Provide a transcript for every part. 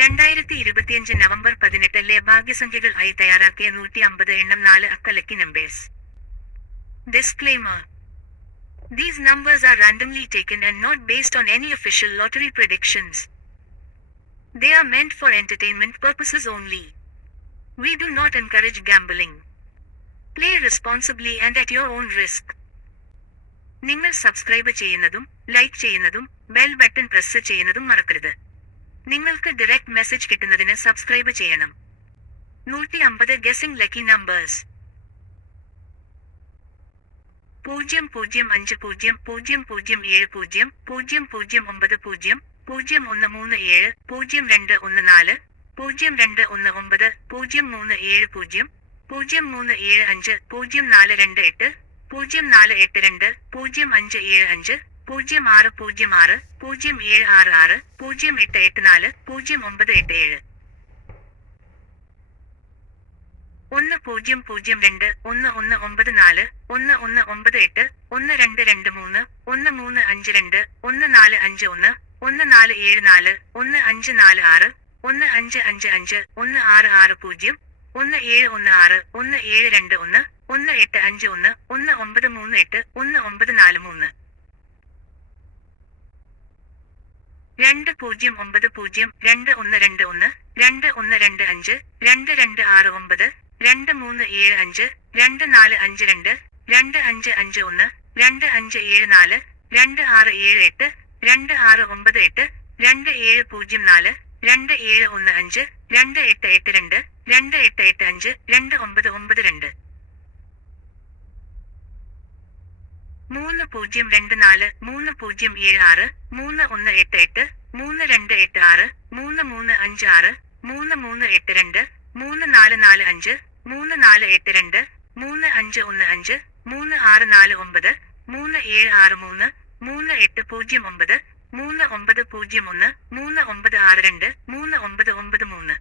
രണ്ടായിരത്തി ഇരുപത്തിയഞ്ച് നവംബർ പതിനെട്ടിലെ ഭാഗ്യസംഖ്യകൾ ആയി തയ്യാറാക്കിയ നൂറ്റി അമ്പത് എണ്ണം നാല് അക്കലക്കി numbers disclaimer these numbers are randomly taken and not based on any official lottery predictions they are meant for entertainment purposes only we do not encourage gambling play responsibly and at your own risk നിങ്ങൾ subscribe ചെയ്യുന്നതും like ചെയ്യുന്നതും bell button press ചെയ്യുന്നതും മറക്കരുത്. നിങ്ങൾക്ക് direct message കിട്ടുന്നതിന് subscribe ചെയ്യണം. നൂറ്റി അമ്പത് ഗസിംഗ് ലക്കി നമ്പേഴ്സ് പൂജ്യം പൂജ്യം അഞ്ച് പൂജ്യം പൂജ്യം പൂജ്യം ഏഴ് പൂജ്യം പൂജ്യം പൂജ്യം ഒമ്പത് പൂജ്യം പൂജ്യം ഒന്ന് മൂന്ന് ഏഴ് പൂജ്യം രണ്ട് ഒന്ന് നാല് പൂജ്യം രണ്ട് ഒന്ന് ഒമ്പത് പൂജ്യം മൂന്ന് ഏഴ് പൂജ്യം പൂജ്യം മൂന്ന് ഏഴ് അഞ്ച് പൂജ്യം നാല് രണ്ട് എട്ട് പൂജ്യം നാല് എട്ട് രണ്ട് പൂജ്യം അഞ്ച് ഏഴ് അഞ്ച് പൂജ്യം ആറ് പൂജ്യം ആറ് പൂജ്യം ഏഴ് ആറ് ആറ് പൂജ്യം എട്ട് എട്ട് നാല് പൂജ്യം ഒമ്പത് എട്ട് ഏഴ്. ഒന്ന് പൂജ്യം പൂജ്യം രണ്ട് ഒന്ന് ഒന്ന് ഒമ്പത് നാല് ഒന്ന് ഒന്ന് ഒമ്പത് എട്ട് ഒന്ന് രണ്ട് രണ്ട് മൂന്ന് ഒന്ന് മൂന്ന് അഞ്ച് രണ്ട് ഒന്ന് നാല് അഞ്ച് ഒന്ന് ഒന്ന് നാല് ഏഴ് നാല് ഒന്ന് അഞ്ച് നാല് ആറ് ഒന്ന് അഞ്ച് അഞ്ച് അഞ്ച് ഒന്ന് ആറ് ആറ് പൂജ്യം ഒന്ന് ഏഴ് ഒന്ന് ആറ് ഒന്ന് ഏഴ് രണ്ട് ഒന്ന് ഒന്ന് എട്ട് അഞ്ച് ഒന്ന് ഒന്ന് ഒമ്പത് മൂന്ന് എട്ട് ഒന്ന് ഒമ്പത് നാല് മൂന്ന്. രണ്ട് പൂജ്യം ഒമ്പത് പൂജ്യം രണ്ട് ഒന്ന് രണ്ട് ഒന്ന് രണ്ട് ഒന്ന് രണ്ട് അഞ്ച് രണ്ട് രണ്ട് ആറ് ഒമ്പത് രണ്ട് മൂന്ന് ഏഴ് അഞ്ച് രണ്ട് നാല് അഞ്ച് രണ്ട് രണ്ട് അഞ്ച് അഞ്ച് ഒന്ന് രണ്ട് അഞ്ച് ഏഴ് നാല് രണ്ട് ആറ് ഏഴ് എട്ട് രണ്ട് ആറ് ഒമ്പത് എട്ട് രണ്ട് ഏഴ് പൂജ്യം നാല് രണ്ട് ഏഴ് ഒന്ന് അഞ്ച് രണ്ട് എട്ട് എട്ട് രണ്ട് രണ്ട് എട്ട് എട്ട് അഞ്ച് രണ്ട് ഒമ്പത് ഒമ്പത് രണ്ട്. മൂന്ന് പൂജ്യം രണ്ട് നാല് മൂന്ന് പൂജ്യം ഏഴ് ആറ് മൂന്ന് ഒന്ന് എട്ട് എട്ട് മൂന്ന് രണ്ട് എട്ട് ആറ് മൂന്ന് മൂന്ന് അഞ്ച് ആറ് മൂന്ന് മൂന്ന് എട്ട് രണ്ട് മൂന്ന് നാല് നാല് അഞ്ച് മൂന്ന് നാല് എട്ട് രണ്ട് മൂന്ന് അഞ്ച് ഒന്ന് അഞ്ച് മൂന്ന് ആറ് നാല് ഒമ്പത് മൂന്ന് ഏഴ് ആറ് മൂന്ന് മൂന്ന് എട്ട് പൂജ്യം ഒമ്പത് മൂന്ന് ഒമ്പത് പൂജ്യം ഒന്ന് മൂന്ന് ഒമ്പത് ആറ് രണ്ട് മൂന്ന് ഒമ്പത് ഒമ്പത് മൂന്ന്.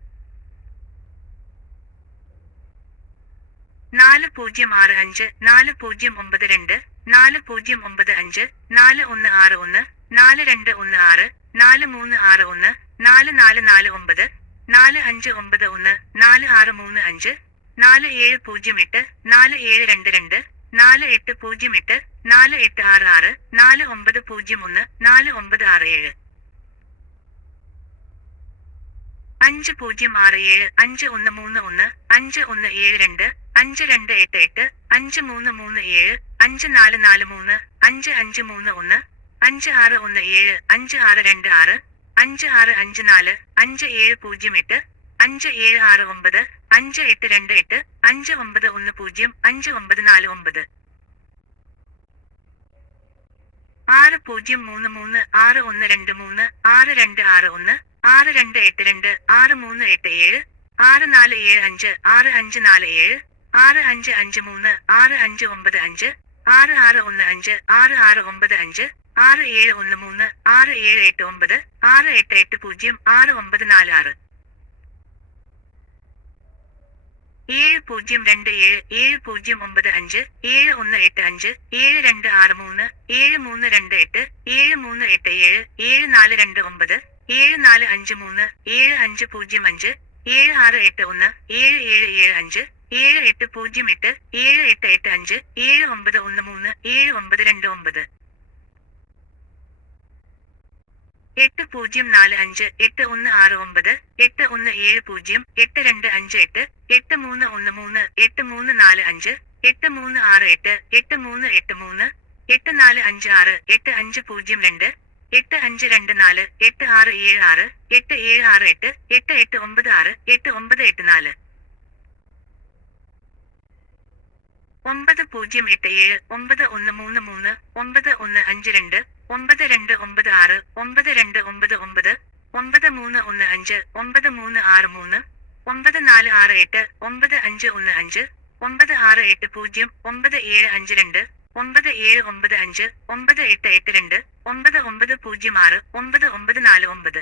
നാല് പൂജ്യം ആറ് അഞ്ച് നാല് പൂജ്യം ഒമ്പത് രണ്ട് നാല് പൂജ്യം ഒമ്പത് അഞ്ച് നാല് ഒന്ന് ആറ് ഒന്ന് നാല് രണ്ട് ഒന്ന് ആറ് നാല് മൂന്ന് ആറ് ഒന്ന് നാല് നാല് നാല് ഒമ്പത് നാല് അഞ്ച് ഒമ്പത് ഒന്ന് നാല് ആറ് മൂന്ന് അഞ്ച് നാല് ഏഴ് പൂജ്യം എട്ട് നാല് ഏഴ് രണ്ട് രണ്ട് നാല് എട്ട് പൂജ്യം എട്ട് നാല് എട്ട് ആറ് ആറ് നാല് ഒമ്പത് പൂജ്യം ഒന്ന് നാല് ഒമ്പത് ആറ് ഏഴ്. അഞ്ച് പൂജ്യം ആറ് ഏഴ് അഞ്ച് ഒന്ന് മൂന്ന് ഒന്ന് അഞ്ച് ഒന്ന് ഏഴ് രണ്ട് അഞ്ച് രണ്ട് എട്ട് എട്ട് അഞ്ച് മൂന്ന് മൂന്ന് ഏഴ് അഞ്ച് നാല് നാല് മൂന്ന് അഞ്ച് അഞ്ച് മൂന്ന് ഒന്ന് അഞ്ച് ആറ് ഒന്ന് ഏഴ് അഞ്ച് ആറ് രണ്ട് ആറ് അഞ്ച് ആറ് അഞ്ച് നാല് അഞ്ച് ഏഴ് പൂജ്യം എട്ട് അഞ്ച് ഏഴ് ആറ് ഒമ്പത് അഞ്ച് എട്ട് രണ്ട് എട്ട് അഞ്ച് ഒമ്പത് ഒന്ന് പൂജ്യം അഞ്ച് ഒമ്പത് നാല് ഒമ്പത്. ആറ് പൂജ്യം മൂന്ന് മൂന്ന് ആറ് ഒന്ന് രണ്ട് മൂന്ന് ആറ് രണ്ട് ആറ് ഒന്ന് ആറ് രണ്ട് എട്ട് രണ്ട് ആറ് മൂന്ന് എട്ട് ഏഴ് ആറ് നാല് ഏഴ് അഞ്ച് ആറ് അഞ്ച് നാല് ഏഴ് ആറ് അഞ്ച് അഞ്ച് മൂന്ന് ആറ് അഞ്ച് ഒമ്പത് അഞ്ച് ആറ് ആറ് ഒന്ന് അഞ്ച് ആറ് ആറ് ഒമ്പത് അഞ്ച് ആറ് ഏഴ് ഒന്ന് മൂന്ന് ആറ് ഏഴ് എട്ട് ഒമ്പത് ആറ് എട്ട് എട്ട് പൂജ്യം ആറ് ഒമ്പത് നാല് ആറ്. ഏഴ് പൂജ്യം രണ്ട് ഏഴ് ഏഴ് പൂജ്യം ഒമ്പത് അഞ്ച് ഏഴ് ഒന്ന് എട്ട് അഞ്ച് ഏഴ് രണ്ട് ആറ് മൂന്ന് ഏഴ് മൂന്ന് രണ്ട് എട്ട് ഏഴ് മൂന്ന് എട്ട് ഏഴ് ഏഴ് നാല് രണ്ട് ഒമ്പത് ഏഴ് നാല് അഞ്ച് മൂന്ന് ഏഴ് അഞ്ച് പൂജ്യം അഞ്ച് ഏഴ് ആറ് എട്ട് ഒന്ന് ഏഴ് ഏഴ് ഏഴ് അഞ്ച് ഏഴ് എട്ട് പൂജ്യം എട്ട് ഏഴ് എട്ട് എട്ട് അഞ്ച് ഏഴ് ഒമ്പത് ഒന്ന് മൂന്ന് ഏഴ് ഒമ്പത് രണ്ട് ഒമ്പത്. എട്ട് പൂജ്യം നാല് അഞ്ച് എട്ട് ഒന്ന് ആറ് ഒമ്പത് എട്ട് ഒന്ന് ഏഴ് പൂജ്യം എട്ട് രണ്ട് അഞ്ച് എട്ട് എട്ട് മൂന്ന് ഒന്ന് മൂന്ന് എട്ട് മൂന്ന് നാല് അഞ്ച് എട്ട് മൂന്ന് ആറ് എട്ട് എട്ട് മൂന്ന് എട്ട് മൂന്ന് എട്ട് നാല് അഞ്ച് ആറ് എട്ട് അഞ്ച് പൂജ്യം രണ്ട് എട്ട് അഞ്ച് രണ്ട് നാല് എട്ട് ആറ് ഏഴ് ആറ് എട്ട് ഏഴ് ആറ് എട്ട് എട്ട് എട്ട് ഒമ്പത് ആറ് എട്ട് ഒമ്പത് എട്ട് നാല്. ഒമ്പത് പൂജ്യം എട്ട് ഏഴ് ഒമ്പത് ഒന്ന് മൂന്ന് മൂന്ന് ഒമ്പത് ഒന്ന് അഞ്ച് രണ്ട് ഒമ്പത് രണ്ട് ഒമ്പത് ആറ് ഒമ്പത് രണ്ട് ഒമ്പത് ഒമ്പത് ഒമ്പത് മൂന്ന് ഒന്ന് അഞ്ച് ഒമ്പത് മൂന്ന് ആറ് മൂന്ന് ഒമ്പത് നാല് ആറ് എട്ട് ഒമ്പത് അഞ്ച് ഒന്ന് അഞ്ച് ഒമ്പത് ആറ് എട്ട് പൂജ്യം ഒമ്പത് ഏഴ് അഞ്ച് രണ്ട്. ഒമ്പത് ഏഴ് ഒമ്പത് അഞ്ച് ഒമ്പത് എട്ട് എട്ട് രണ്ട് ഒമ്പത് ഒമ്പത് പൂജ്യം ആറ് ഒമ്പത് ഒമ്പത് നാല് ഒമ്പത്.